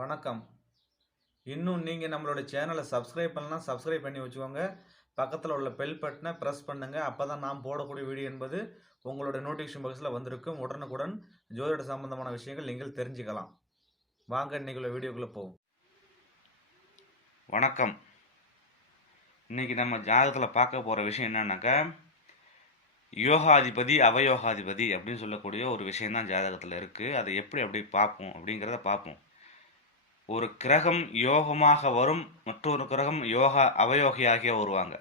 வணக்கம். இன்னும் நீங்கள் நம்மளோட சேனலை சப்ஸ்கிரைப் பண்ணலாம் சப்ஸ்கிரைப் பண்ணி வச்சுக்கோங்க. பக்கத்தில் உள்ள பெல் பட்டனை ப்ரெஸ் பண்ணுங்கள் அப்போ தான் நாம் போடக்கூடிய வீடியோ என்பது உங்களோட நோட்டிஃபிகேஷன் பாக்ஸில் வந்திருக்கும். உடனுக்குடன் ஜோதிட சம்பந்தமான விஷயங்கள் நீங்கள் தெரிஞ்சுக்கலாம். வாங்க இன்னைக்கு உள்ள வீடியோக்குள்ளே போவோம். வணக்கம். இன்னைக்கு நம்ம ஜாதகத்தில் பார்க்க போகிற விஷயம் என்னன்னாக்கா யோகாதிபதி அவயோகாதிபதி அப்படின்னு சொல்லக்கூடிய ஒரு விஷயம்தான் ஜாதகத்தில் இருக்குது அதை எப்படி அப்படி பார்ப்போம் அப்படிங்கிறத பார்ப்போம். ஒரு கிரகம் யோகமாக வரும் மற்றொரு கிரகம் யோகா அவயோகியாகிய வருவாங்க.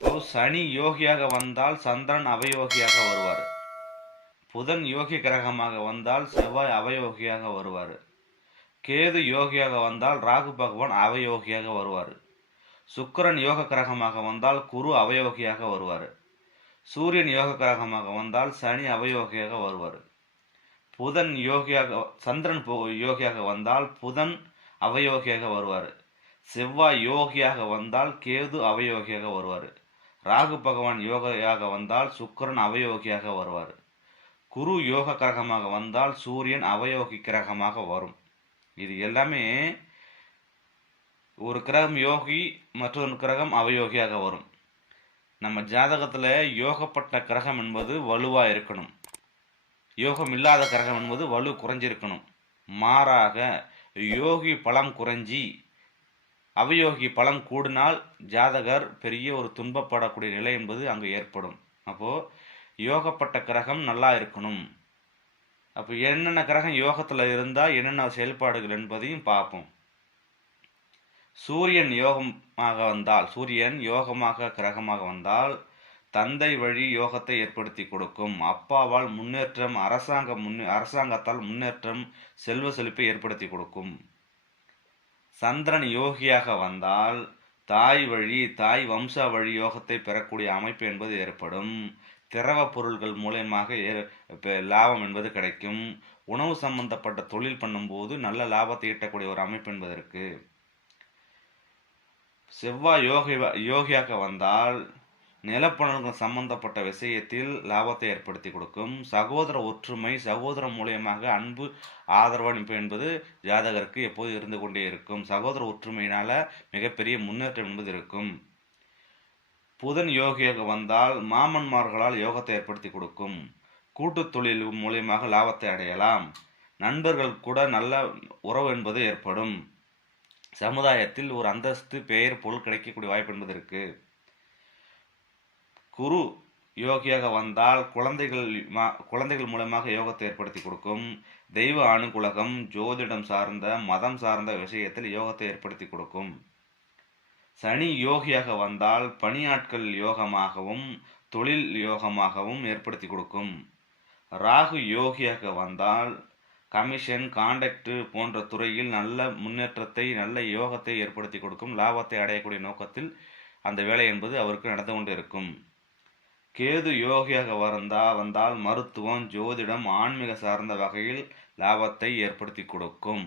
இப்போ சனி யோகியாக வந்தால் சந்திரன் அவயோகியாக வருவார். புதன் யோகி கிரகமாக வந்தால் செவ்வாய் அவயோகியாக வருவார். கேது யோகியாக வந்தால் ராகு பகவான் அவயோகியாக வருவார். சுக்கிரன் யோக கிரகமாக வந்தால் குரு அவயோகியாக வருவார். சூரியன் யோக கிரகமாக வந்தால் சனி அவயோகியாக வருவார். புதன் யோகியாக சந்திரன் போ- யோகியாக வந்தால் புதன் அவயோகியாக வருவார். செவ்வாய் யோகியாக வந்தால் கேது அவயோகியாக வருவார். ராகு பகவான் யோகியாக வந்தால் சுக்கிரன் அவயோகியாக வருவார். குரு யோக கிரகமாக வந்தால் சூரியன் அவயோகி கிரகமாக வரும். இது எல்லாமே ஒரு கிரகம் யோகி மற்றொரு கிரகம் அவயோகியாக வரும். நம்ம ஜாதகத்தில் யோகப்பட்ட கிரகம் என்பது வலுவாக இருக்கணும். யோகம் இல்லாத கிரகம் என்பது வலு குறைஞ்சிருக்கணும். மாறாக யோகி பலம் குறைஞ்சி அவயோகி பலம் கூடினால் ஜாதகர் பெரிய ஒரு துன்பப்படக்கூடிய நிலை என்பது அங்கு ஏற்படும். அப்போது யோகப்பட்ட கிரகம் நல்லா இருக்கணும். அப்போ என்னென்ன கிரகம் யோகத்தில் இருந்தால் என்னென்ன செயல்பாடுகள் என்பதையும் பார்ப்போம். சூரியன் யோகமாக வந்தால் சூரியன் யோகமாக கிரகமாக வந்தால் தந்தை வழி யோகத்தை ஏற்படுத்தி கொடுக்கும். அப்பாவால் முன்னேற்றம் அரசாங்க முன்னே அரசாங்கத்தால் முன்னேற்றம் செல்வ செழிப்பை ஏற்படுத்தி கொடுக்கும். சந்திரன் யோகியாக வந்தால் தாய் வழி தாய் வம்சா வழி யோகத்தை பெறக்கூடிய அமைப்பு என்பது ஏற்படும். திரவ பொருள்கள் மூலயமாக ஏ- லாபம் என்பது கிடைக்கும். உணவு சம்பந்தப்பட்ட தொழில் பண்ணும்போது நல்ல லாபத்தை ஈட்டக்கூடிய ஒரு அமைப்பு என்பதற்கு செவ்வாய் யோகி யோகியாக வந்தால் நிலப்பணங்கள் சம்பந்தப்பட்ட விஷயத்தில் லாபத்தை ஏற்படுத்தி கொடுக்கும். சகோதர ஒற்றுமை சகோதரம் மூலியமாக அன்பு ஆதரவளிப்பு என்பது ஜாதகருக்கு எப்போது இருந்து கொண்டே இருக்கும். சகோதர ஒற்றுமையினால மிகப்பெரிய முன்னேற்றம் என்பது இருக்கும். புதன் யோகியாக வந்தால் மாமன்மார்களால் யோகத்தை ஏற்படுத்தி கொடுக்கும். கூட்டுத் தொழில் மூலியமாக லாபத்தை அடையலாம். நண்பர்கள் கூட நல்ல உறவு என்பது ஏற்படும். சமுதாயத்தில் ஒரு அந்தஸ்து பெயர் பொருள் கிடைக்கக்கூடிய வாய்ப்பு என்பது இருக்குது குரு யோகியாக வந்தால் குழந்தைகள் மா- குழந்தைகள் மூலமாக யோகத்தை ஏற்படுத்தி கொடுக்கும். தெய்வ அனுகுலகம் ஜோதிடம் சார்ந்த மதம் சார்ந்த விஷயத்தில் யோகத்தை ஏற்படுத்தி கொடுக்கும். சனி யோகியாக வந்தால் பணியாட்கள் யோகமாகவும் தொழில் யோகமாகவும் ஏற்படுத்தி கொடுக்கும். ராகு யோகியாக வந்தால் கமிஷன் காண்டக்ட் போன்ற துறையில் நல்ல முன்னேற்றத்தை நல்ல யோகத்தை ஏற்படுத்தி கொடுக்கும் லாபத்தை அடையக்கூடிய நோக்கத்தில் அந்த வேலை என்பது அவருக்கு நடந்து கொண்டு இருக்கும் கேது யோகியாக வந்தா வந்தால் மருத்துவம் ஜோதிடம் ஆன்மீக சார்ந்த வகையில் லாபத்தை ஏற்படுத்தி கொடுக்கும்.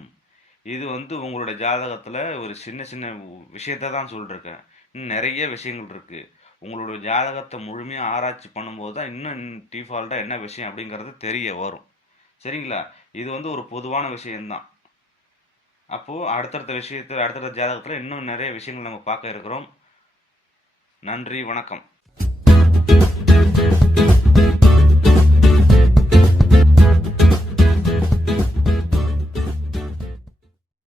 இது வந்து உங்களோட ஜாதகத்தில் ஒரு சின்ன சின்ன விஷயத்தை தான் சொல்லிருக்கேன் இன்னும் நிறைய விஷயங்கள் இருக்குது உங்களோட ஜாதகத்தை முழுமையாக ஆராய்ச்சி பண்ணும்போது தான் இன்னும் டிஃபால்ட்டாக என்ன விஷயம் அப்படிங்கிறது தெரிய வரும். சரிங்களா? இது வந்து ஒரு பொதுவான விஷயம்தான். அப்போது அடுத்தடுத்த விஷயத்தில் அடுத்தடுத்த ஜாதகத்தில் இன்னும் நிறைய விஷயங்கள் நம்ம பார்க்க இருக்கிறோம். நன்றி வணக்கம்.